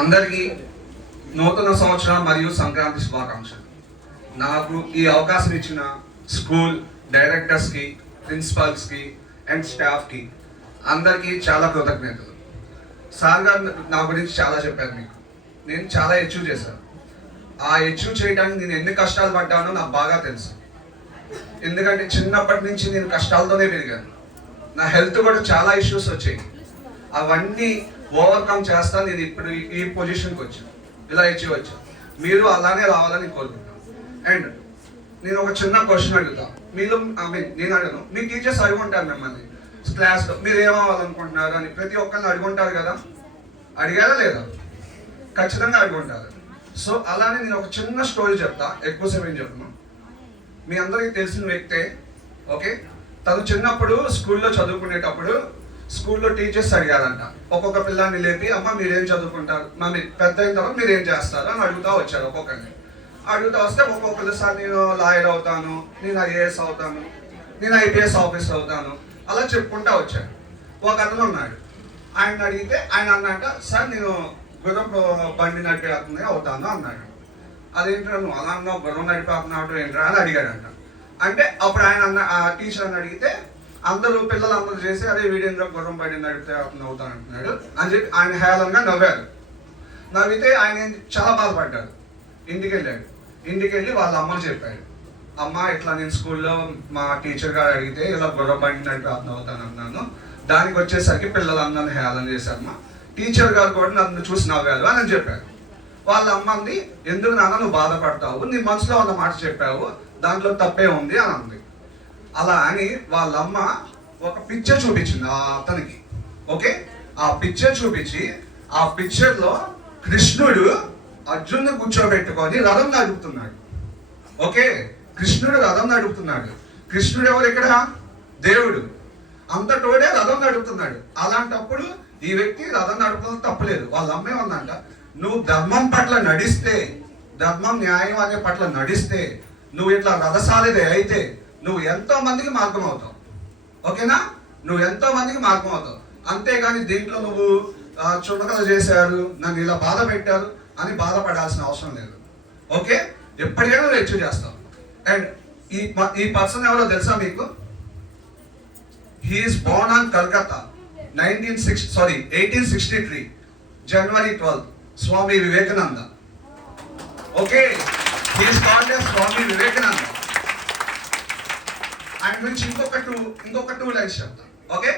అందరికీ నూతన సంవత్సరం మరియు సంక్రాంతి శుభాకాంక్షలు. నాకు ఈ అవకాశం ఇచ్చిన స్కూల్ డైరెక్టర్స్కి, ప్రిన్సిపల్స్కి అండ్ స్టాఫ్కి అందరికీ చాలా కృతజ్ఞతలు. సార్ గారు నా గురించి చాలా చెప్పారు. మీకు నేను చాలా అచీవ్ చేశాను. ఆ అచీవ్ చేయడానికి నేను ఎన్ని కష్టాలు పడ్డానో నాకు బాగా తెలుసు. ఎందుకంటే చిన్నప్పటి నుంచి నేను కష్టాలతోనే పెరిగాను. నా హెల్త్ కూడా చాలా ఇష్యూస్ వచ్చాయి. అవన్నీ ఓవర్కమ్ చేస్తా నేను ఇప్పుడు ఈ పొజిషన్కి వచ్చాను, ఇలా అచీవ్ వచ్చాను. మీరు అలానే రావాలని కోరుకుంటున్నాను. అండ్ నేను ఒక చిన్న క్వశ్చన్ అడుగుతాను. మీరు నేను అడగను, మీ టీచర్స్ అడుగుంటారు మిమ్మల్ని క్లాస్లో మీరు ఏమవ్వాలనుకుంటున్నారు అని. ప్రతి ఒక్కరిని అడుగుంటారు కదా, అడిగారా లేదా? ఖచ్చితంగా అడుగుంటారు. సో అలానే నేను ఒక చిన్న స్టోరీ చెప్తా, ఎక్కువసేపు ఏం చెప్పను. మీ అందరికీ తెలిసిన వ్యక్తే. ఓకే, తను చిన్నప్పుడు స్కూల్లో చదువుకునేటప్పుడు స్కూల్లో టీచర్స్ అడిగారంట, ఒక్కొక్క పిల్లాన్ని లేపి అమ్మ మీరేం చదువుకుంటారు, మమ్మీ పెద్ద అయిన తర్వాత మీరేం చేస్తారు అని అడుగుతూ వచ్చారు. ఒక్కొక్కరిని అడుగుతూ వస్తే ఒక్కొక్కరు సార్ నేను లాయర్ అవుతాను, నేను ఐఏఎస్ అవుతాను, నేను ఐపీఎస్ ఆఫీసర్ అవుతాను, అలా చెప్పుకుంటూ వచ్చాడు. ఒక అతను ఉన్నాడు, ఆయన అడిగితే ఆయన అన్నాక సార్ నేను గుర్రం బండి నడిపేస్తుంది అవుతాను అన్నాడు. అదేంటో నువ్వు అలా అన్నావు, గుర్రం నడిపేస్తున్నావు ఏంట్రా అని అడిగాడంట. అంటే అప్పుడు ఆయన అన్న ఆ టీచర్ అని అడిగితే అందరూ పిల్లలందరూ చేసి అదే వీడేంద్ర గుర్రం బండి నడిపితే అవుతాను అంటున్నాడు అని చెప్పి ఆయన హేళనగా నవ్వారు. నవ్వితే ఆయన చాలా బాధపడ్డాడు. ఇంటికి వెళ్ళి వాళ్ళ అమ్మని చెప్పాడు, అమ్మ ఇట్లా నేను స్కూల్లో మా టీచర్ గారు అడిగితే ఇలా గుర్రం బండి నడిపి అవుతాను అన్నాను, దానికి వచ్చేసరికి పిల్లలందరినీ హేళన చేశారమ్మా, టీచర్ గారు కూడా నన్ను చూసి నవ్వారు అని చెప్పారు. వాళ్ళ అమ్మంది, ఎందుకు నాన్న నువ్వు బాధపడతావు, నీ మనసులో ఉన్న మాట చెప్పావు, దాంట్లో తప్పే ఉంది అని అంది. అలా అని వాళ్ళమ్మ ఒక పిక్చర్ చూపించింది ఆ అతనికి. ఓకే, ఆ పిక్చర్ చూపించి ఆ పిక్చర్లో కృష్ణుడు అర్జున్ని కూర్చోబెట్టుకొని రథం నడుపుతున్నాడు. ఓకే, కృష్ణుడు రథం నడుపుతున్నాడు. కృష్ణుడు ఎవరు ఇక్కడ? దేవుడు. అంతటోడే రథం నడుపుతున్నాడు. అలాంటప్పుడు ఈ వ్యక్తి రథం నడపడం తప్పలేదు. వాళ్ళ అమ్మే ఉందంట, నువ్వు ధర్మం పట్ల నడిస్తే, ధర్మం న్యాయం అనే పట్ల నడిస్తే, నువ్వు ఇట్లా రథసాలిదే అయితే నువ్వు ఎంతో మందికి మార్గం అవుతావు. ఓకేనా, నువ్వు ఎంతో మందికి మార్గం అవుతావు. అంతేగాని దీంట్లో నువ్వు చుడకలు చేశారు, నన్ను ఇలా బాధ పెట్టారు అని బాధపడాల్సిన అవసరం లేదు. ఓకే, ఎప్పటికైనా నువ్వు అచీవ్ చేస్తావు. అండ్ ఈ పర్సన్ ఎవరో తెలుసా మీకు? He's born on Calcutta 1863 January 12th, Swami Vivekananda. Okay, he's called as Swami Vivekananda. ఆయన గురించి ఇంకొక టూ లైన్స్ చెప్తాను. ఓకే,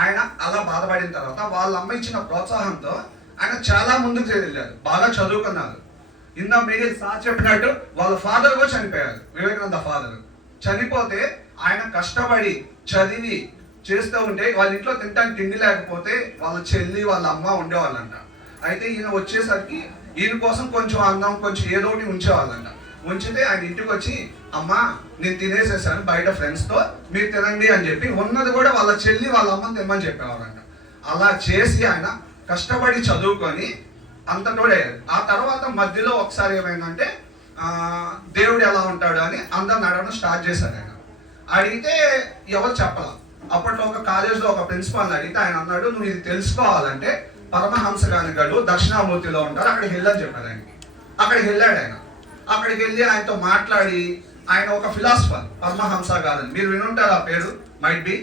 ఆయన అలా బాధపడిన తర్వాత వాళ్ళ అమ్మ ఇచ్చిన ప్రోత్సాహంతో ఆయన చాలా ముందుకు వెళ్ళారు, బాగా చదువుకున్నారు. మీరు సార్ చెప్పినట్టు వాళ్ళ ఫాదర్ కూడా చనిపోయారు. వివేకానంద ఫాదర్ చనిపోతే ఆయన కష్టపడి చదివి చేస్తూ ఉంటే వాళ్ళ ఇంట్లో తింటానికి తిండి లేకపోతే వాళ్ళ చెల్లి వాళ్ళ అమ్మ ఉండేవాళ్ళంట. అయితే ఈయన వచ్చేసరికి ఈయన కోసం కొంచెం అన్నం కొంచెం ఏదో ఒకటి ఉంచేవాళ్ళంట. ఉంచితే ఆయన ఇంటికి వచ్చి, అమ్మా నేను తినేసేసాను బయట ఫ్రెండ్స్తో, మీరు తినండి అని చెప్పి ఉన్నది కూడా వాళ్ళ చెల్లి వాళ్ళ అమ్మని తినమని చెప్పేవాళ్ళంట. అలా చేసి ఆయన కష్టపడి చదువుకొని అంతటోడయ్యారు. ఆ తర్వాత మధ్యలో ఒకసారి ఏమైందంటే దేవుడు ఎలా ఉంటాడు అని అందరిని అడగడం స్టార్ట్ చేశాడు. ఆయన అడిగితే ఎవరు చెప్పాల. అప్పట్లో ఒక కాలేజ్లో ఒక ప్రిన్సిపాల్ని అడిగితే ఆయన అన్నాడు, నువ్వు ఇది తెలుసుకోవాలంటే పరమహంస గారు దక్షిణామూర్తిలో ఉంటారు, అక్కడికి వెళ్ళని చెప్పాడు ఆయనకి. అక్కడికి వెళ్ళాడు ఆయన. అక్కడికి వెళ్ళి ఆయనతో మాట్లాడి, ఆయన ఒక ఫిలాసఫర్ పరమహంస గారని మీరు వినుంటారు ఆ పేరు, మైట్ బి.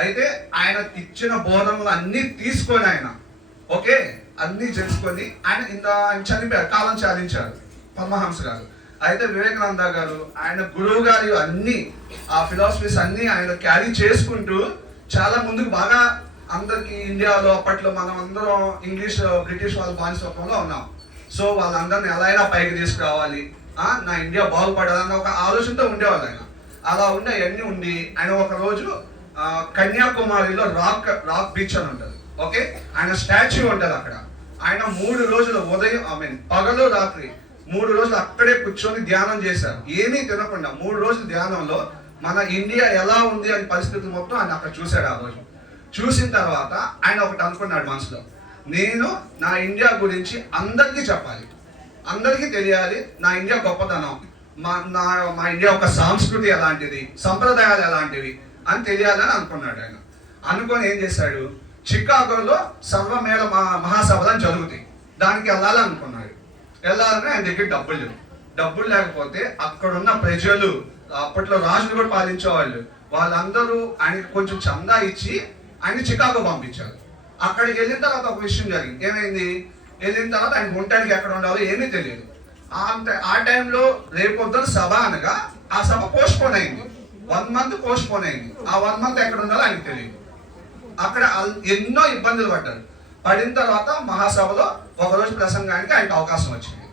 అయితే ఆయన ఇచ్చిన బోధనలు అన్నీ తీసుకొని ఆయన ఓకే అన్నీ తెలుసుకొని ఆయన చనిపోయారు, కాలం చాలించారు పరమహంస గారు. అయితే వివేకానంద గారు ఆయన గురువు గారి అన్ని ఆ ఫిలాసఫీస్ అన్ని ఆయన క్యారీ చేసుకుంటూ చాలా ముందుకు బాగా అందరికి ఇండియాలో అప్పట్లో మనం అందరం ఇంగ్లీష్ బ్రిటిష్ వాళ్ళ బానిసత్వంలో ఉన్నాం. సో వాళ్ళందరినీ ఎలా అయినా పైకి తీసుకురావాలి, నా ఇండియా బాగుపడాలన్న ఒక ఆలోచనతో ఉండేవాళ్ళు ఆయన. అలా ఉండి అవన్నీ ఉండి ఆయన ఒక రోజు కన్యాకుమారిలో రాక్ బీచ్ అని ఉంటుంది. ఓకే, ఆయన స్టాచ్యూ ఉంటుంది అక్కడ. ఆయన 3 రోజులు ఉదయం పగలు రాత్రి 3 రోజులు అక్కడే కూర్చొని ధ్యానం చేశారు, ఏమీ తినకుండా. 3 రోజులు ధ్యానంలో మన ఇండియా ఎలా ఉంది అని పరిస్థితి మొత్తం ఆయన అక్కడ చూశాడు. ఆ రోజు చూసిన తర్వాత ఆయన ఒకటి అనుకున్నాడు మనసులో, నేను నా ఇండియా గురించి అందరికీ చెప్పాలి, అందరికీ తెలియాలి నా ఇండియా గొప్పతనం, మా ఇండియా ఒక సంస్కృతి ఎలాంటిది, సంప్రదాయాలు ఎలాంటివి అని తెలియాలని అనుకున్నాడు ఆయన. అనుకొని ఏం చేశాడు, చికాగోలో సర్వమేళ మహాసభలను జరుగుతాయి. దానికి వెళ్ళాలనుకున్నాడు. వెళ్ళాలని ఆయన దగ్గర డబ్బులు లేకపోతే అక్కడున్న ప్రజలు, అప్పట్లో రాజులు కూడా పాలించేవాళ్ళు, వాళ్ళందరూ ఆయనకి కొంచెం చందా ఇచ్చి ఆయన చికాగో పంపించారు. అక్కడికి వెళ్ళిన తర్వాత ఒక విషయం జరిగింది. ఏమైంది? వెళ్ళిన తర్వాత ఆయన ఉండటానికి ఎక్కడ ఉండాలో ఏమీ తెలియదు. ఆ టైంలో రేపొద్దున సభ అనగా ఆ సభ పోస్ట్పోన్ అయింది. 1 month పోస్ట్పోన్ అయింది. ఆ 1 month ఎక్కడ ఉండాలో ఆయనకు తెలియదు. అక్కడ ఎన్నో ఇబ్బందులు పడిన తర్వాత మహాసభలో ఒకరోజు ప్రసంగానికి ఆయనకు అవకాశం వచ్చింది.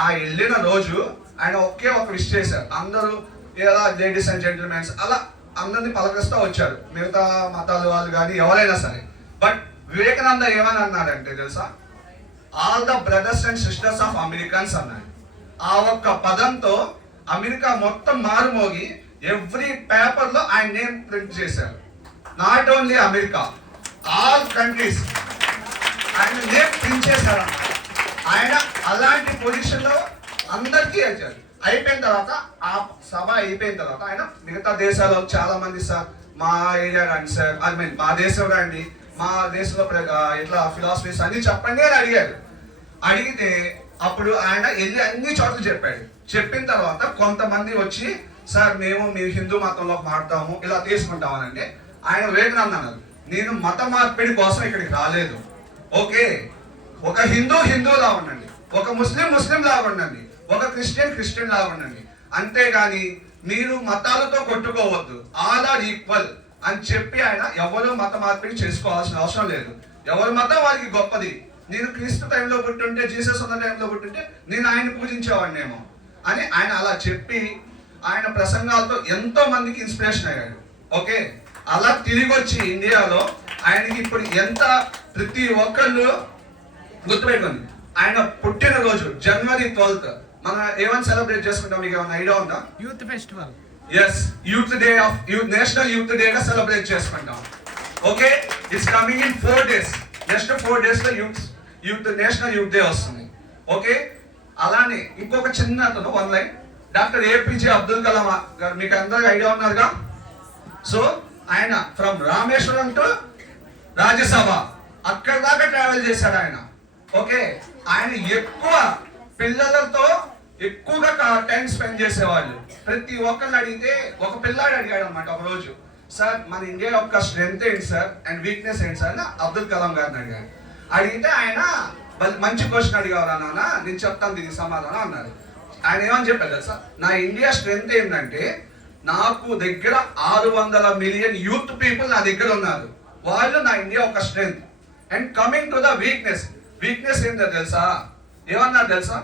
ఆ వెళ్ళిన రోజు ఆయన ఒకే ఒక విష్ చేశారు. అందరూ ఇలా లేడీస్ అండ్ జెంటిల్మెన్స్ అలా అందరినీ పలకరిస్తూ వచ్చారు, మిగతా మతాలు వాళ్ళు కానీ ఎవరైనా సరే. బట్ వివేకానంద ఏమని అన్నాడంటే తెలుసా? All the brothers and sisters of Americans అన్నాడు. ఆ ఒక్క పదంతో అమెరికా మొత్తం మారుమోగి ఎవ్రీ పేపర్లో ఆయన నేమ్ ప్రింట్ చేశారు. Not only America, all countries ఆయన నేమ్ ప్రింట్ చేశారు. ఆయన అలాంటి పొజిషన్లో అందరికీ వచ్చారు. అయిపోయిన తర్వాత ఆ సభ అయిపోయిన తర్వాత ఆయన మిగతా దేశాల్లో చాలా మంది, సార్ మా ఏరియా రండి సార్, ఐ మీన్ మా దేశం రండి, మా దేశంలో ఇట్లా ఫిలాసఫీస్ అన్ని చెప్పండి అని అడిగారు. అడిగితే అప్పుడు ఆయన వెళ్ళి అన్ని చోట్ల చెప్పాడు. చెప్పిన తర్వాత కొంతమంది వచ్చి, సార్ మేము మీ హిందూ మతంలోకి మారుతాము, ఇలా తీసుకుంటామనంటే ఆయన వివేకానంద అన్నారు, నేను మత మార్పిడి కోసం ఇక్కడికి రాలేదు. ఓకే, ఒక హిందూ లా ఉండండి, ఒక ముస్లిం లాగా ఉండండి, ఒక క్రిస్టియన్ లాగా ఉండండి, అంతేగాని మీరు మతాలతో కొట్టుకోవద్దు, ఆల్ ఆర్ ఈక్వల్ అని చెప్పి ఆయన ఎవరు మత మార్పిడి చేసుకోవాల్సిన అవసరం లేదు. ఎవరి మతం వారికి గొప్పది. నేను క్రీస్తు టైంలో పుట్టుంటే, జీసస్ ఉన్న టైంలో పుట్టుంటే నేను ఆయన పూజించేవాడినేమో అని ఆయన అలా చెప్పి ఆయన ప్రసంగాలతో ఎంతో మందికి ఇన్స్పిరేషన్ అయ్యాడు. ఓకే, అలా తిరిగి వచ్చి ఇండియాలో ఆయనకి ఇప్పుడు ఎంత ప్రతి ఒక్కళ్ళు గుర్తుపెట్టుకోండి, ఆయన పుట్టినరోజు January 12th మనం ఏమని సెలబ్రేట్ చేసుకుంటాం, మీకు ఏమైనా ఐడియా ఉందా? Youth festival. Yes, youth day of national youth day గా సెలబ్రేట్ చేసుకుంటాం. Okay, it's coming in 4 days. Next 4 days లో నేషనల్ యూత్ డే వస్తుంది. ఓకే, అలానే ఇంకొక చిన్న అతను 1 line, doctor APJ Abdul Kalam garu, మీకు అందరికి ఐడియా ఉన్నారుగా. సో ఆయన ఫ్రమ్ రామేశ్వరం టు రాజ్యసభ అక్కడ దాకా ట్రావెల్ చేశాడు ఆయన. ఓకే, ఆయన ఎక్కువ పిల్లలతో ఎక్కువగా టైం స్పెండ్ చేసేవాళ్ళు. ప్రతి ఒక్కళ్ళు అడిగితే, ఒక పిల్లాడు అడిగాడు అనమాట ఒక రోజు, సార్ మన ఇండియా యొక్క స్ట్రెంగ్త్ ఏంటి సార్ అండ్ వీక్నెస్ ఏంటి సార్ అని అబ్దుల్ కలాం గారిని అడిగాడు. అడిగితే ఆయన మంచి క్వశ్చన్ అడిగారు నాన్న, నేను చెప్తాను దీనికి సమాధానం అన్నారు. ఆయన ఏమని చెప్పారు తెలుసా? నా ఇండియా స్ట్రెంగ్త్ ఏంటంటే నాకు దగ్గర 600 million యూత్ పీపుల్ నా దగ్గర ఉన్నారు, వాళ్ళు నా ఇండియా ఒక strength. And coming to the weakness ఏంటో తెలుసా? ఏమన్నారు తెలుసా?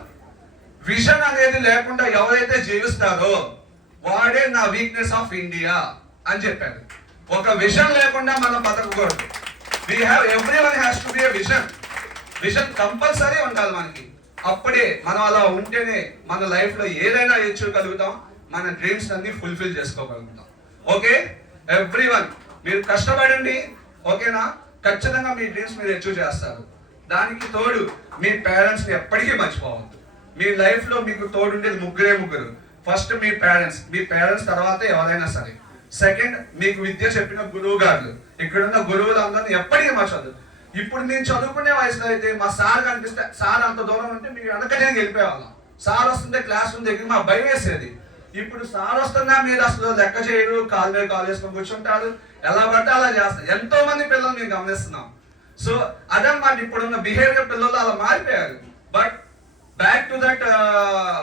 విజన్ అనేది లేకుండా ఎవరైతే జీవిస్తారో వాడే నా వీక్నెస్ ఆఫ్ ఇండియా అని చెప్పారు. ఒక విజన్ లేకుండా మనం బతకకూడదు. Everyone has to be a vision compulsory ఉండాలి మనకి. అప్పుడే మనం అలా ఉంటేనే మన లైఫ్ లో ఏదైనా ఎంచుకోగలుగుతాం, మన డ్రీమ్స్ అన్ని ఫుల్ఫిల్ చేసుకోగలుగుతాం. ఓకే, ఎవ్రీవన్ మీరు కష్టపడండి, ఓకేనా? ఖచ్చితంగా మీ డ్రీమ్స్ మీరు అచీవ్ చేస్తారు. దానికి తోడు మీ పేరెంట్స్ని ఎప్పటికీ మర్చిపోవద్దు. మీ లైఫ్ లో మీకు తోడుండేది ముగ్గురు. ఫస్ట్ మీ పేరెంట్స్ తర్వాత ఎవరైనా సరే. సెకండ్, మీకు విద్య చెప్పిన గురువు గారు. ఇక్కడున్న గురువులందరినీ ఎప్పటికీ మర్చొద్దు. ఇప్పుడు నేను చదువుకునే వయసులో అయితే మా సార్ కనిపిస్తే, సార్ అంత దూరం ఉంటే మీకు వెనకనే వెళ్ళిపోయేవాళ్ళం. సార్ వస్తుంటే క్లాస్ రూమ్ దగ్గర మా భయం వేసేది. ఇప్పుడు సార్ వస్తున్నా మీరు అసలు లెక్క చేయరు, కాలు మీద కాలు వేసుకొని కూర్చుంటారు, ఎలా పడితే అలా చేస్తారు. ఎంతో మంది పిల్లలు మేము గమనిస్తున్నాం. సో అదన్నమాట ఇప్పుడున్న బిహేవియర్, పిల్లలు అలా మారిపోయారు. But back to that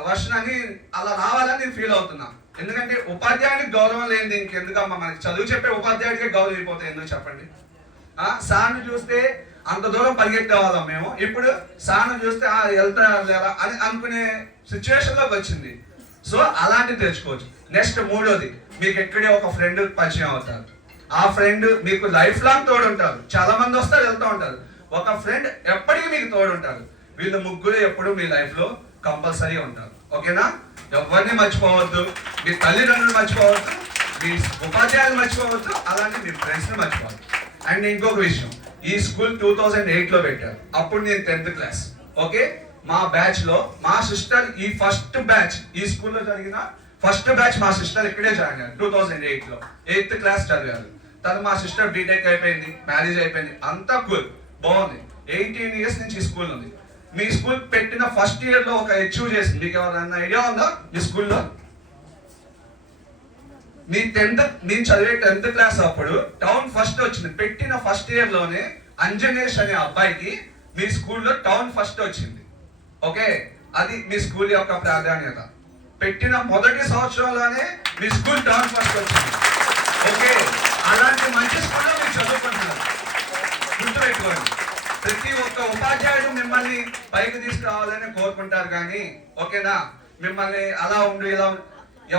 version అని అలా రావాలని నేను ఫీల్ అవుతున్నా. ఎందుకంటే ఉపాధ్యాయునికి గౌరవం లేనిది ఇంకెందుకమ్మా? మనకి చదువు చెప్పే ఉపాధ్యాయుడికే గౌరవం అయిపోతే ఎందుకు చెప్పండి? సార్ని చూస్తే అంత దూరం పరిగెత్తేవాళ్ళం మేము, ఇప్పుడు సార్ని చూస్తే వెళ్తారా అని అనుకునే సిచ్యువేషన్ లోకి వచ్చింది. సో అలాంటివి తెచ్చుకోవచ్చు. నెక్స్ట్ మూడోది, మీకు ఎక్కడే ఒక ఫ్రెండ్ పరిచయం అవుతారు. ఆ ఫ్రెండ్ మీకు లైఫ్ లాంగ్ తోడు ఉంటారు. చాలా మంది వస్తారు, వెళ్తూ ఉంటారు. ఒక ఫ్రెండ్ ఎప్పటికీ మీకు తోడు ఉంటారు. వీళ్ళు ముగ్గురు ఎప్పుడు మీ లైఫ్ లో కంపల్సరీ ఉంటారు. ఓకేనా? ఎవరిని మర్చిపోవద్దు, మీ తల్లిదండ్రులు మర్చిపోవద్దు, మీ ఉపాధ్యాయులు మర్చిపోవద్దు, అలాంటి మీ ఫ్రెండ్స్ ని మర్చిపోవద్దు. అండ్ ఇంకొక విషయం, ఈ స్కూల్ 2008 లో పెట్టారు. అప్పుడు నేను 10th క్లాస్. ఓకే, మా బ్యాచ్ లో మా సిస్టర్ ఈ ఫస్ట్ బ్యాచ్, ఈ స్కూల్లో జరిగిన ఫస్ట్ బ్యాచ్ మా సిస్టర్ ఇక్కడే జాయిన్ అయ్యారు. 2008 లో 8th క్లాస్ చదివారు. తను మా సిస్టర్ బీటెక్ అయిపోయింది, మ్యారేజ్ అయిపోయింది, అంతా కూల్, బాగుంది. 18 years నుంచి ఈ స్కూల్ ఉంది. మీ స్కూల్ పెట్టిన ఫస్ట్ ఇయర్ లో ఒక అచీవ్ చేసింది? మీకు ఎవరైనా ఐడియా ఉందా మీ స్కూల్లో? నేను చదివే 10th క్లాస్ అప్పుడు టౌన్ ఫస్ట్ వచ్చింది. పెట్టిన ఫస్ట్ ఇయర్ లోనే అంజనేష్ అనే అబ్బాయికి మీ స్కూల్లో టౌన్ ఫస్ట్ వచ్చింది. ఓకే, అది మీ స్కూల్ యొక్క ప్రాధాన్యత. పెట్టిన మొదటి సంవత్సరంలోనే మీ స్కూల్ టౌన్ ఫస్ట్ వచ్చింది. ఓకే, అలాంటి మంచి స్కూల్లో మీరు చదువుకుంటున్నారు, గుర్తుపెట్టుకోండి. ప్రతి ఒక్క ఉపాధ్యాయుడు మిమ్మల్ని పైకి తీసుకురావాలని కోరుకుంటారు కానీ, ఓకేనా, మిమ్మల్ని అలా ఉండు ఇలా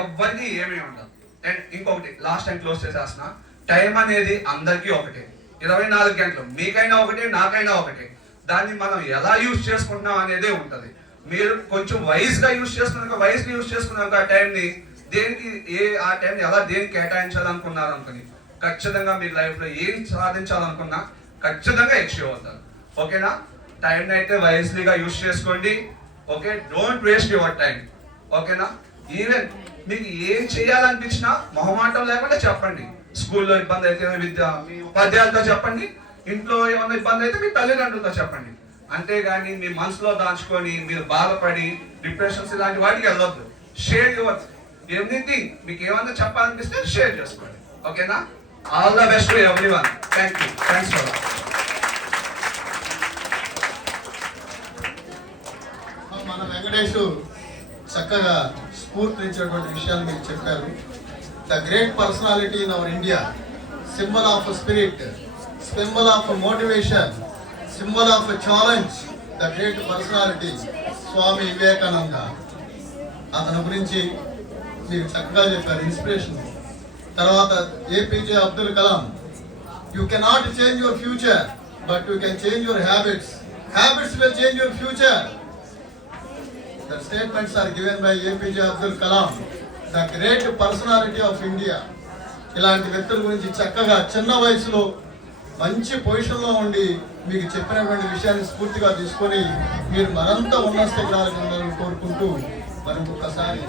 ఎవరిని ఏమీ ఉండదు. అండ్ ఇంకొకటి లాస్ట్ టైం క్లోజ్ చేసేస్తున్నా, టైం అనేది అందరికీ ఒకటే, 24 గంటలు. మీకైనా ఒకటే, నాకైనా ఒకటే. దాన్ని మనం ఎలా యూజ్ చేసుకుంటున్నాం అనేదే ఉంటుంది. మీరు కొంచెం వైజ్గా యూజ్ చేసుకున్నాక ఆ టైంని దేనికి ఆ టైంని ఎలా దేనికి కేటాయించాలనుకున్నారు అనుకుని ఖచ్చితంగా మీ లైఫ్లో ఏం సాధించాలనుకున్నా ఖచ్చితంగా అచీవ్ అవుతారు. ఓకేనా, టైంని అయితే వైజ్లీగా యూజ్ చేసుకోండి. Okay, don't waste your time. ఓకేనా, ఈవెన్ మీకు ఏం చేయాలనిపించినా మొహమాటం లేకుండా చెప్పండి. స్కూల్లో ఇబ్బంది అయితే మీ ఉపాధ్యాయులతో చెప్పండి, ఇంట్లో ఏమైనా ఇబ్బంది అయితే మీ తల్లిదండ్రులతో చెప్పండి. అంతేగాని మీ మనసులో దాచుకొని మీరు బాధపడి డిప్రెషన్స్ ఇలాంటి వాటికి వెళ్ళొద్దు. Share your everything. మీకు ఏమన్నా చెప్పాలనిపిస్తే షేర్ చేసుకోండి. ఓకేనా, all the best to everyone. Thanks for మన వెంకటేష్ చక్కగా స్ఫూర్తినిచ్చేటువంటి విషయాలు మీకు చెప్పారు. The great personality in our India, symbol of spirit, symbol of motivation, symbol of challenge, the great personality Swami Vivekananda. అతని గురించి మీరు చక్కగా చెప్పారు, ఇన్స్పిరేషన్. తర్వాత APJ Abdul Kalam, you cannot change your future but you can change your habits. Habits will change your future. The statements are given by APJ Abdul Kalam, the great personality of India. ఇలాంటి వ్యక్తుల గురించి చక్కగా చిన్న వయసులో మంచి పొజిషన్లో ఉండి మీకు చెప్పినటువంటి విషయాన్ని స్ఫూర్తిగా తీసుకొని మీరు మరింత ఉన్నత స్థితికి రావాలని కోరుకుంటూ మరి ఇంకొకసారి